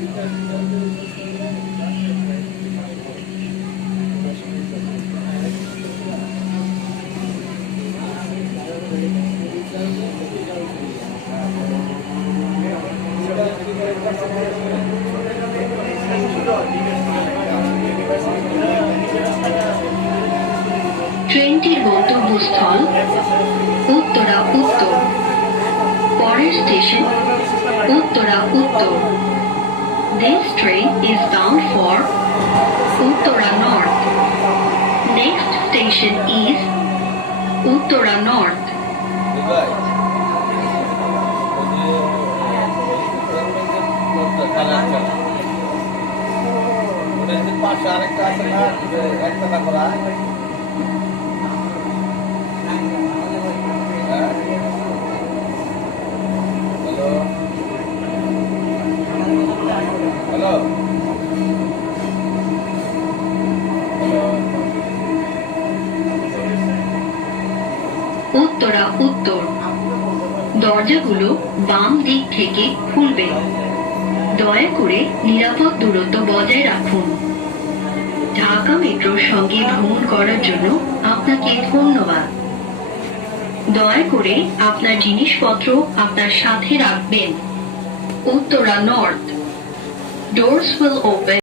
ট্রেনটির গন্তব্যস্থল উত্তরা উত্তর। পরের স্টেশন উত্তরা উত্তর। This train is bound for Uttara North. Next station is Uttara North. Uttara উত্তর। দরজাগুলো বাম দিক থেকে খুলবে। দয়া করে নিরাপদ দূরত্ব বজায় রাখুন। ঢাকা মেট্রোর সঙ্গে ভ্রমণ করার জন্য আপনাকে ধন্যবাদ। দয়া করে আপনার জিনিসপত্র আপনার সাথে রাখবেন। Uttara north. Doors will open